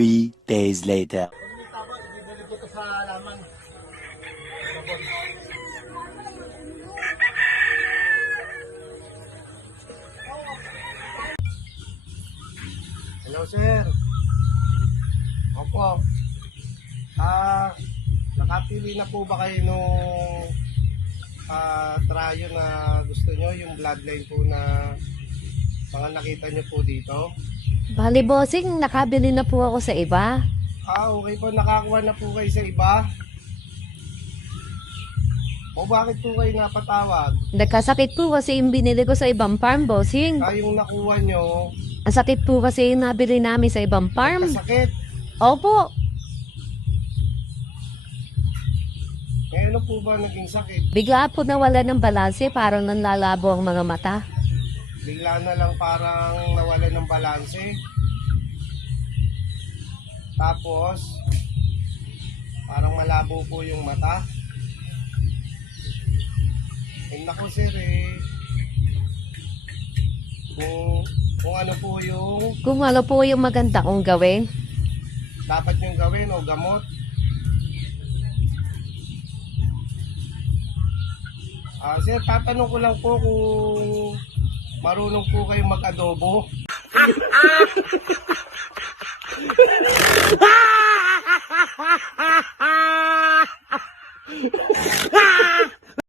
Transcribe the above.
3 days later. Hello, sir. Opo. Nakapili na po ba kayo nung tryo na gusto nyo? Yung bloodline po na mga nakita nyo po dito? Bali, bossing, nakabili na po ako sa iba. Okay po. Nakakuha na po kayo sa iba? O bakit po kayo napatawag? Nagkasakit po kasi yung binili ko sa ibang farm, bossing. Yung nakuha nyo, Ang sakit po kasi yung nabili namin sa ibang farm. kasakit. Opo, Ano po ba naging sakit? bigla po nawala ng balanse, parang nanlalabo ang mga mata. Bigla na lang parang nawala ng balanse. Tapos, parang malabo po yung mata. Naku sir kung ano po yung Kung ano po yung maganda kong gawin. dapat yung gawin o gamot. Sir, tatanong ko lang po kung marunong po kayong mag-adobo.